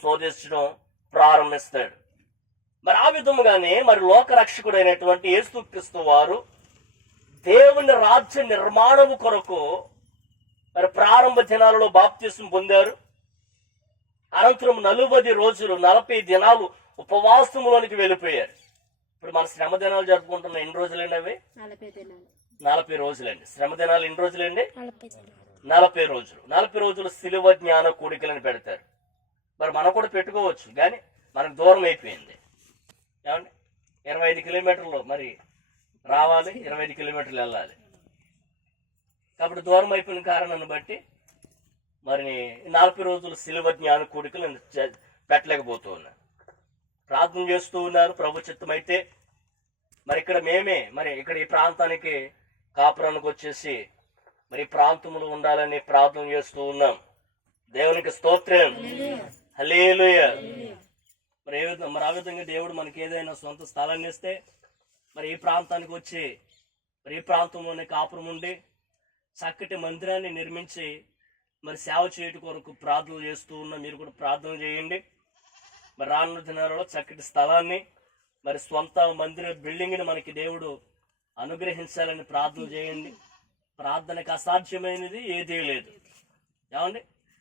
శోధించడం ప్రారంభిస్తాడు. మరి ఆ విధముగానే మరి లోకరక్షకుడైనటువంటి యేసుక్రీస్తు వారు దేవుని రాజ్య నిర్మాణం కొరకు మరి ప్రారంభ దినాలలో బాప్తిసం పొందారు. అనంతరం 40 రోజులు 40 దినాలు ఉపవాసంలోనికి వెళ్ళిపోయారు. ఇప్పుడు మన శ్రమ దినాలు జరుపుకుంటున్న ఎన్ని రోజులండి? అవి 40 రోజులండి. శ్రమ దినాలు ఎన్ని రోజులండి? 40 రోజులు. 40 రోజులు శిలువ జ్ఞాన కూడికలను పెడతారు. మరి మనం కూడా పెట్టుకోవచ్చు, కానీ మనకు దూరం అయిపోయింది. ఏమండి, 25 కిలోమీటర్లు మరి రావాలి, 25 కిలోమీటర్లు వెళ్ళాలి. కాబట్టి దూరం అయిపోయిన కారణాన్ని బట్టి మరి 40 రోజులు శిలువ జ్ఞాన కూడికలు పెట్టలేకపోతూ ఉన్నాను. ప్రార్థన చేస్తూ ఉన్నారు. ప్రభు చిత్తమైతే మరి ఇక్కడ మేమే మరి ఇక్కడ ఈ ప్రాంతానికి కాపురానికి వచ్చేసి మరి ఈ ప్రాంతంలో ఉండాలని ప్రార్థన చేస్తూ ఉన్నాం. దేవునికి స్తోత్రం, హల్లెలూయా. మరి ఆ విధంగా దేవుడు మనకి ఏదైనా సొంత స్థలాన్ని ఇస్తే మరి ఈ ప్రాంతానికి వచ్చి మరి ఈ ప్రాంతంలోనే కాపురం ఉండి చక్కటి మందిరాన్ని నిర్మించి మరి సేవ చేయడం కొరకు ప్రార్థన చేస్తూ ఉన్నాం. మీరు కూడా ప్రార్థన చేయండి. మరి రానున్న దినాలలో చక్కటి స్థలాన్ని మరి సొంత మందిర బిల్డింగ్ని మనకి దేవుడు అనుగ్రహించాలని ప్రార్థన చేయండి. ప్రార్థనకు అసాధ్యమైనది ఏదీ లేదు. ఏమండి,